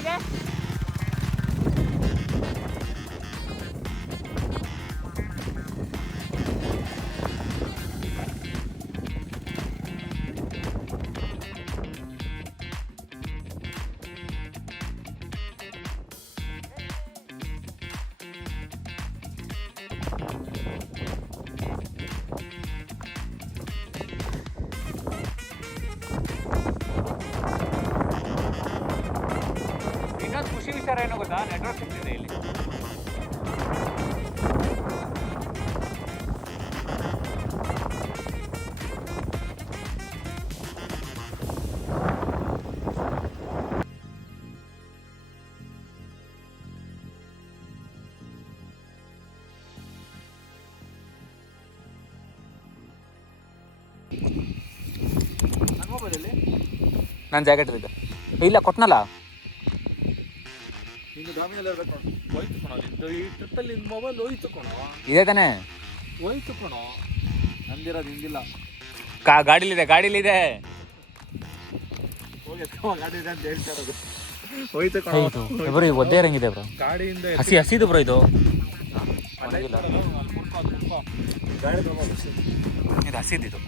ಇದೆ. ಇನ್ನೊಂದು ಖುಷಿ ವಿಚಾರ ಏನೋ ಗೊತ್ತಾ, ನೆಟ್ವರ್ಕ್ ಸಿಗ್ತಿದೆ ಇಲ್ಲಿ. ನನ್ನ ಜಾಕೆಟ್ ಇದೆ ಇಲ್ಲ ಕೊಟ್ನಲ್ಲ. ಇದೆ ತಾನೆ, ಹೋಯ್ತು ಕಣೋ, ನಂದಿರೋದು ಹಿಂದಿಲ್ಲ. ಗಾಡಿಲಿದೆ ಗಾಡಿಲಿದೆ. ಗಾಡಿ ಇದೆ ಅಂತ ಹೇಳ್ತಾ ಇರೋದು. ಹೋಯ್ತು ಕಣೋ ಬ್ರೋ. ಈಗ ಒದ್ದೆ ಇರಂಗಿದೆ ಬ್ರೋ. ಗಾಡಿಯಿಂದ ಹಸಿದು ಬ್ರೋ ಇದು. ಗಾಡಿ ಇದು ಹಸಿದಿದು.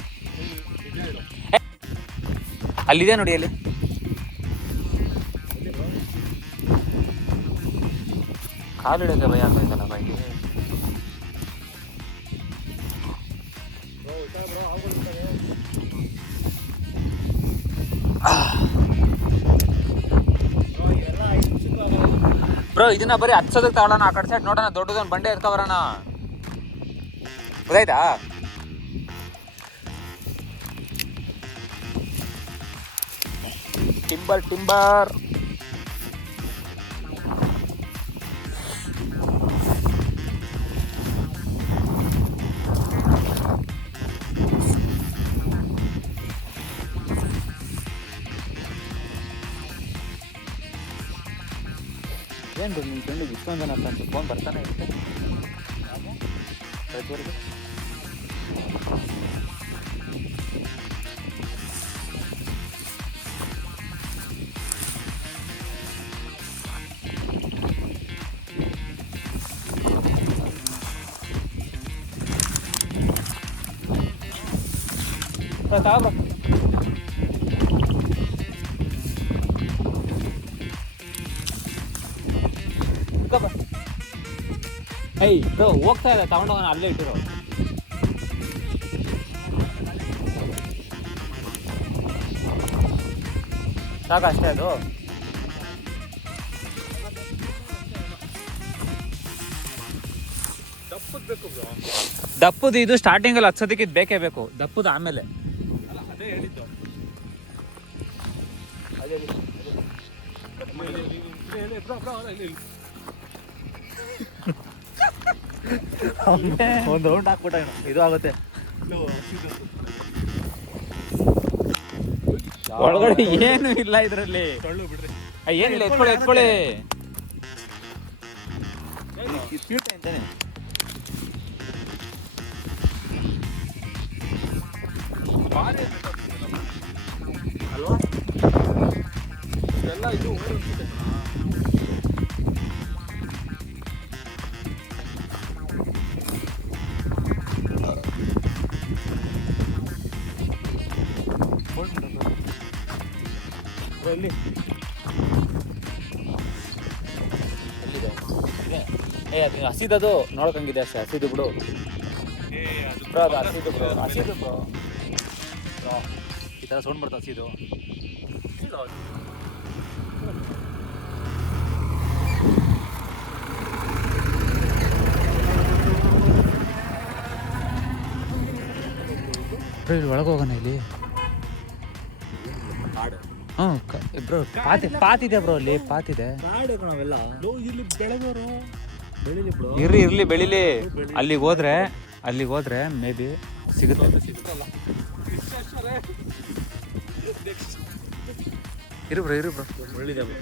ಅಲ್ಲಿದೆ ನೋಡಿ, ಅಲ್ಲಿ ಕಾಲಿಡೋಕೆ ಭಯ ಆಗ್ತಾಯಿತ್ತಲ್ಲ ಬೈಗೆ. ಬ್ರೋ ಇದನ್ನ ಬರೀ ಹಚ್ಚೋದಕ್ಕೆ ತಗೊಳ್ಳೋಣ, ಆ ಕಡೆ ಸೈಡ್ ನೋಡೋಣ, ದೊಡ್ಡದೊಂದು ಬಂಡೆ ಎತ್ಕೊಬರೋಣ. ಗೊತ್ತಾಯ್ತಾ? ಟಿಂಬರ್ ಟಿಂಬರ್ ಏನು ನಿಮ್ಮ ಫ್ರೆಂಡಿಗೆ ಇಷ್ಟೊಂದು ಜನ ಫ್ರೆಂಡ್ಸ್ ಫೋನ್ ಬರ್ತಾನೆ ಇರುತ್ತೆ ಪ್ರತಿಯೊಬ್ಬರಿಗೆ. ಏಯ್ ಬ್ರೋ ಹೋಗ್ತಾ ಇಲ್ಲ, ತಗೊಂಡೋಗೋಣ, ಅಲ್ಲೇ ಇಟ್ಟಿರೋ. ಸಾಕಷ್ಟೇ ಅದು. ದಪ್ಪದು ಇದು ಸ್ಟಾರ್ಟಿಂಗಲ್ಲಿ ಹಚ್ಚೋದಕ್ಕೆ ಇದು ಬೇಕೇ ಬೇಕು. ದಪ್ಪದು ಆಮೇಲೆ ಅದೇ ಹೇಳಿದ್ದು. ಒಂದು ರೌಂಡ್ ಹಾಕ್ಬಿಟ್ಟ ಇದು ಆಗುತ್ತೆ. ಒಳಗಡೆ ಏನು ಇಲ್ಲ ಇದರಲ್ಲಿ. ಏನಿಲ್ಲ, ಎತ್ಕೊಳ್ಳಿ ಎತ್ಕೊಳ್ಳಿ. ಅಂತಾನೆ ಅಲ್ವಾ? ಎಲ್ಲ ಇದು ಎಲ್ಲಿ ಎಲ್ಲಿದೆ? ಅದು ಹಸಿದದು ನೋಡ್ಕಂಗಿದೆ ಅಷ್ಟೇ. ಹಸಿದು ಬಿಡು ಬ್ರೋ, ಅದು ಹಸಿದು ಬ್ರೋ, ಹಸಿದು ಬ್ರೋ. ಈ ಥರ ಸೌಂಡ್ ಬರ್ತದೆ ಹಸಿದು. ಬ್ರೋ ಇಲ್ಲಿ ಒಳಗೆ ಹೋಗೋಣ. ಇಲ್ಲಿ ಹ್ಞೂ ಬ್ರೋ, ಪಾತಿದೆ ಬ್ರೋ, ಅಲ್ಲಿ ಪಾತಿದೆ. ಇಲ್ಲಿ ಬೆಳೆದವರು ಇರ್ಲಿ ಬೆಳಿಲಿ. ಅಲ್ಲಿಗೆ ಹೋದ್ರೆ ಮೇ ಬಿ ಸಿಗುತ್ತೆ. ಇರು ಬ್ರೋ ಒಳ್ಳಿದೆ ಬ್ರೋ.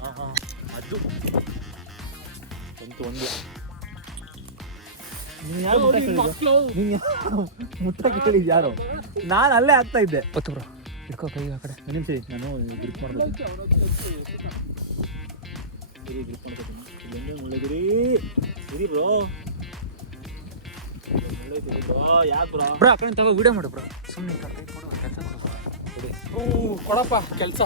ಹಾಂ ಅದು ಒಂದು ಮುಟ್ಟ ಕೇಳಿದ್ ಯಾರು? ನಾನು ಅಲ್ಲೇ ಆಗ್ತಾ ಇದ್ದೆ. ಗೊತ್ತು ಬ್ರೋ. ಇಟ್ಕೋ ಕೈ ಆ ಕಡೆ ಒಂದು ನಿಮಿಷ ನಾನು ಗ್ರಿಪ್ ಮಾಡ್ಬೇಕು ಗ್ರಿಪ್ ಮಾಡ್ಕೊತೀನಿ ಇಲ್ಲೊಂದೇ ಮುಳ್ಳಗಿರಿ ಇರಿ ಬ್ರೋ ಬ್ರೋ ಯಾಕೆ ಬ್ರೋ ಬ್ರೋ ಆ ಕಡೆ ತಗೋ ವಿಡಿಯೋ ಮಾಡು ಬ್ರೋ ಸುಮ್ಮನೆ ಕೈ ಕೊಡು ಕೆಲಸ ಕೊಡು ಕೊಡಪ್ಪ ಕೆಲಸ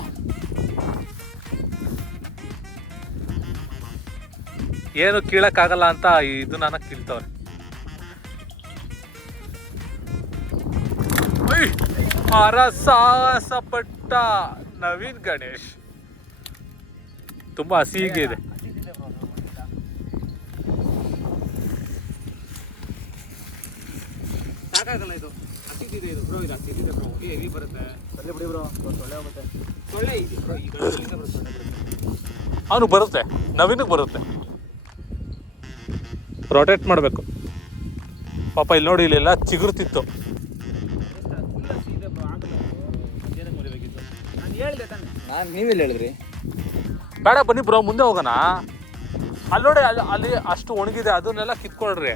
ಏನು ಕೀಳಕ್ಕಾಗಲ್ಲ ಅಂತ ಇದು ನಾನು ಕೀಳ್ತವ್ರೆ. ಸಾಹಸ ಪಟ್ಟ ನವೀನ್ ಗಣೇಶ್ ತುಂಬಾ ಹಸಿಗೆ ಇದೆ. ಸಾಕಾಗಲ್ಲ ಇದು ಹಸಿದಿದೆ ಇದು ಬ್ರೋ ಇದು ಹಸಿದಿದೆ ಬ್ರೋ ಎಲ್ಲಿ ಬರುತ್ತೆ ಸೊಳ್ಳೆ ಬಿಡಿ ಬ್ರೋ ಸೊಳ್ಳೆ ಹೋಗುತ್ತೆ ಸೊಳ್ಳೆ ಇದೆ ಬ್ರೋ ಈ ಗಂಟಲಿಂದ ಬರುತ್ತೆ ಸೊಳ್ಳೆ ಬರುತ್ತೆ ಅವನು ಬರುತ್ತೆ ನವೀನಿಗೆ ಬರುತ್ತೆ ರೊಟೇಟ್ ಮಾಡಬೇಕು ಪಾಪ ಇಲ್ಲಿ ನೋಡಿ ಇಲ್ಲೆಲ್ಲ ಚಿಗುರ್ತಿತ್ತು. ನಾನು ನೀವೆಲ್ಲ ಹೇಳಿದ್ರಿ ಬೇಡ ಬನ್ನಿ ಬ್ರೋ ಮುಂದೆ ಹೋಗೋಣ. ಅಲ್ಲಿ ನೋಡಿ ಅಲ್ಲಿ ಅಷ್ಟು ಒಣಗಿದೆ ಅದನ್ನೆಲ್ಲ ಕಿತ್ಕೊಳ್ರಿ.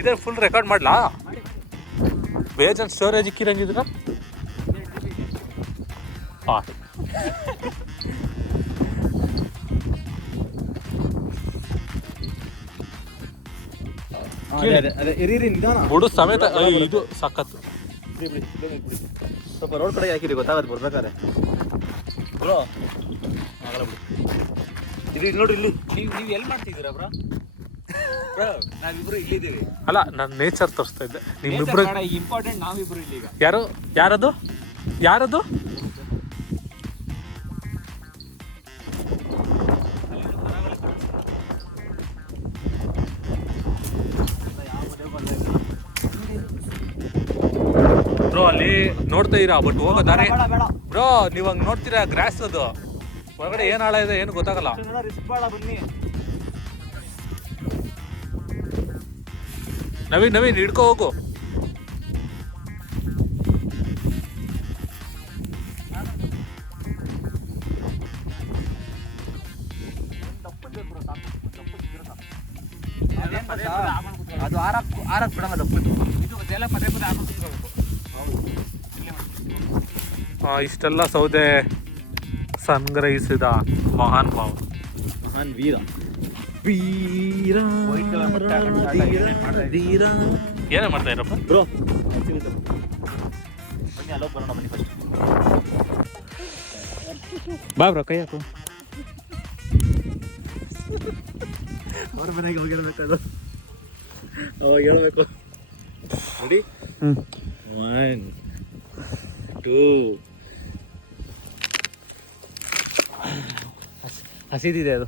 ಇದೇ ಫುಲ್ ರೆಕಾರ್ಡ್ ಮಾಡ್ಲಾ ಬೇಜನ್ ಸ್ಟೋರೇಜ್ ಇಕ್ಕಿರಂಗಿದ್ರ ಹಾಂ ಬುಡು ಸಮೇತ ಇದು ಸಖತ್ತು. ಸ್ವಲ್ಪ ರೋಡ್ ಕಡೆಗೆ ಹಾಕಿರಿ ಗೊತ್ತಾಗತ್ತೆ ಬರ್ಬೇಕಾದ್ರೆ ಬ್ರೋ ಆಗಲ್ಲ ಬಿಡಿ ಇಲ್ಲಿ ನೋಡಿ ಇಲ್ಲಿ ನೀವು ಎಲ್ಲಿ ಮಾಡ್ತಿದ್ದೀರಾ ಬ್ರೋ ಬ್ರೋ ನಾವಿಬ್ರು ಇಲ್ಲಿದ್ದೀವಿ. ಅಲ್ಲ ನಾನು ನೇಚರ್ ತೋರಿಸ್ತಾ ಇದ್ದೆ ನಿಮ್ಮಿಬ್ರು ಇಂಪಾರ್ಟೆಂಟ್ ನಾವಿಬ್ರು ಇಲ್ಲಿ ಈಗ. ಯಾರದು ಬ್ರೋ ಅಲ್ಲಿ ನೋಡ್ತಾ ಇರಾ ಬಟ್ ಹೋಗೋ ದಾರಿ ಬ್ರೋ ನೀವು ಹಂಗೆ ನೋಡ್ತೀರಾ ಗ್ರಾಸ್ ಅದು ಒಳಗಡೆ ಏನು ಹಾಳ ಇದೆ ಏನು ಗೊತ್ತಾಗಲ್ಲ. ರಿಸ್ಕ್ ಬೇಡ ಬನ್ನಿ ನವೀನ್ ಹಿಡ್ಕೋ ಹೋಗು. ಅದು ಆರಕ್ಕೆ ಬಿಡಲ್ಲ ದಪ್ಪದ್ದು ಇದು ಎಲ್ಲ ಪದೇ ಪದೇ ಹಾಕೊಂಡು ಇಷ್ಟೆಲ್ಲ ಸೌದೆ ಸಂಗ್ರಹಿಸಿದ ಮಹಾನ್ ಭಾವ ಮಹಾನ್ ವೀರ ಏನೇ ಮಾಡ್ತಾ ಇರಪ್ಪ ಬ್ರೋ ಬನ್ನಿ ಅಲ್ಲೋಗಿ ಬರೋಣ ಬನ್ನಿ ಫಸ್ಟ್ ಬಾ ಬ್ರೋ ಕೈ ಹಾಕು ಅವ್ರ ಮನೆಗೆ ಹೋಗಿ ಹೇಳ್ಬೇಕು ಅವಾಗ ಹೇಳ್ಬೇಕು ನೋಡಿ 1 2 ಹಸಿದಿದೆ ಅದು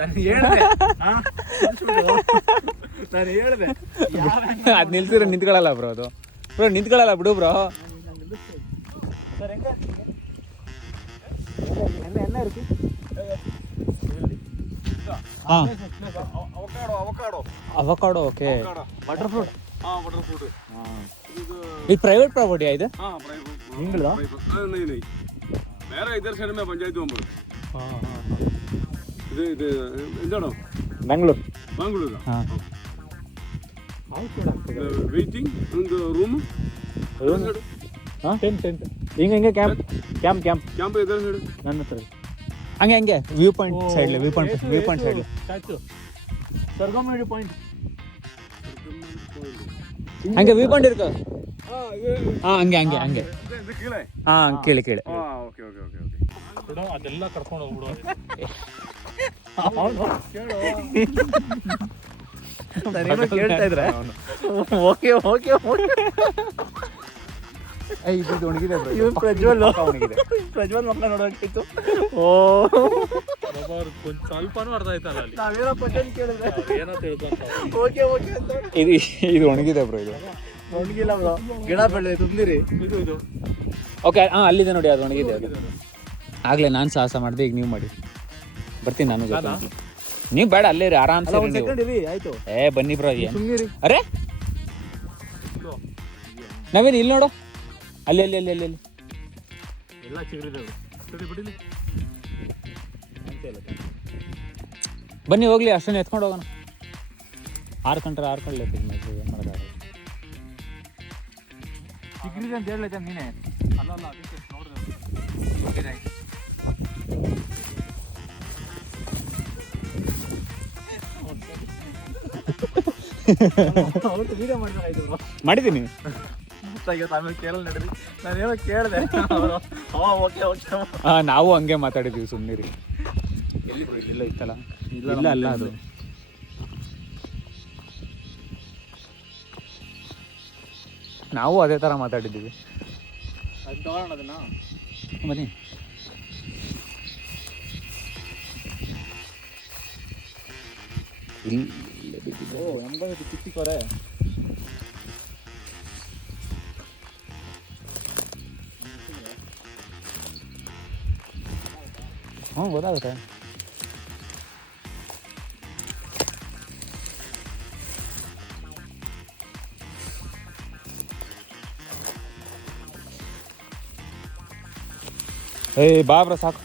ನಾನು ಹೇಳಿದೆ ನಾನು ಹೇಳಿದೆ ಅದು ನಿಲ್ಸಿದ್ರೆ ನಿಂತ್ಕೊಳ್ಳಲ್ಲ ಬ್ರೋ ಅದು ಬ್ರೋ ನಿಂತ್ಕೊಳ್ಳಲ್ಲ ಬಿಡು ಬ್ರೋ ಸರ್ ಹೆಂಗೆ ಎಣ್ಣೆ ಇರುತ್ತೆ ಹಾಂ avocado avocado okay butter fruit butter fruit ಇದು ಪ್ರೈವೇಟ್ ಪ್ರಾಪರ್ಟಿ ಇದು हाँ प्राइवेट ನಿಂಗಳಾ नहीं मेरा इधर साइड में पंचायत नंबर ಇದು ಎಂದಾಡೋ ಬೆಂಗಳೂರು ಮಂಗಳೂರು ಹಾಂ ವೇಟಿಂಗ್ ಒಂದು ರೂಮ್ ಹಾಂ ಟೆಂಟ್ ಹಿಂಗೆ ಕ್ಯಾಂಪ್ ಕ್ಯಾಂಪ್ ಇದರ ಸೈಡ್ ನನ್ನ ಹತ್ರ ಹಂಗೆ ವ್ಯೂ ಪಾಯಿಂಟ್ ಸೈಡ್ಲಿ ವ್ಯೂ ಪಾಯಿಂಟ್ ಸೈಡ್ಲಿ ಸರ್ಗಮಡಿ ಪಾಯಿಂಟ್ ಹಂಗೆ ವ್ಯೂ ಪಾಯಿಂಟ್ ಇರ್ಕೋ ಹಾಂ ಹಂಗೆ ಇದು ಕೀಳೆ ಹಾಂ ಕೇಳಿ ಹಾಂ ಓಕೆ ಓಕೆ ಓಕೆ ಓಕೆ ಬಿಡು ಅದೆಲ್ಲ ಕರ್ಕೊಂಡು ಹೋಗ್ಬಿಡು ಕೇಳ್ತಾ ಇದ್ರೆ ಓಕೆ ಓಕೆ ಇಬ್ಬರು ಒಣಗಿದೆ ಇವ್ ಪ್ರಜ್ವಲ್ ಪ್ರಜ್ವಲ್ ಮಕ್ಕಳ ನೋಡೋಕ್ಕಿತ್ತು ಓ ಕೊಂಚ ಸ್ವಲ್ಪನೂ ಅರ್ಥ ಆಯ್ತಲ್ಲ ಅಲ್ಲಿ ನಾವೇನೋ ಕ್ವಶನ್ ಕೇಳಿದ್ರೆ ಏನೋ ತಿಳ್ಕೊಂತ ಓಕೆ ಓಕೆ ಅಂತ ಇದು ಒಣಗಿದೆ ಬ್ರೋ ಇದು ಒಣಗಿಲ್ಲ ಬ್ರೋ ಗಿಡ ಬೆಳೆ ತುಂಬಿರಿ ಇದು ಓಕೆ ಹಾಂ ಅಲ್ಲಿದೆ ನೋಡಿ ಅದು ಒಣಗಿದೆ ಅದು ಆಗಲೇ ನಾನು ಸಾಹಸ ಮಾಡಿದೆ ಈಗ ನೀವು ಮಾಡಿ ಬರ್ತೀನಿ ನಾನು ಜೊತೆ ನೀವು ಬೇಡ ಅಲ್ಲೇ ರೀ ಆರಾಮ್ಸೆ ಒಂದು ಸೆಕೆಂಡ್ ಇರಿ ಆಯ್ತು ಬನ್ನಿ ಬ್ರೋ ಏನು ಸುಮ್ಮನಿರಿ ಅರೆ ನವೀನ್ ಇಲ್ಲಿ ನೋಡು ಅಲ್ಲಿ ಎಲ್ಲ ಚಿಗುರಿದಾವೆ ಸರಿ ಬಿಡಿಲಿ ಬನ್ನಿ ಹೋಗ್ಲಿ ಅಷ್ಟನ್ನು ಎತ್ಕೊಂಡು ಹೋಗೋಣ 6 ಗಂಟೆ ಏನು ಮಾಡೋದಾಗಲ್ಲ ಚಿಗುರಿದೆ ಅಂತ ಹೇಳೈತೆ ನೀನೇ ಅಲ್ಲ ಅದಕ್ಕೆ ವಿಡಿಯೋ ಮಾಡಿದ್ರು ಮಾಡಿದ್ದೀನಿ. ಆಮೇಲೆ ಕೇಳಲ್ಲ ನಡ್ರಿ, ನಾನೇನೋ ಕೇಳಿದೆ ಅವರು ಓಕೆ ಓಕೆ ನಾವು ಹಂಗೆ ಮಾತಾಡಿದ್ದೀವಿ, ಸುಮ್ಮನಿರಿ. ಇಲ್ಲ ಇತ್ತಲ್ಲ, ಇಲ್ಲ ಅಲ್ಲ ಅದು. ನಾವು ಅದೇ ಥರ ಮಾತಾಡಿದ್ದೀವಿ. ಅದು ತಗೊಳ್ಳೋಣ ಅದನ್ನ. ಬನ್ನಿ. ಓ ನಮ್ಗೆ ಚಿಕ್ಕೋರೆ ಹ್ಞೂ ಗೊತ್ತಾಗುತ್ತೆ. ಏಯ್ ಬಾಬ್ರ ಸಾಕು.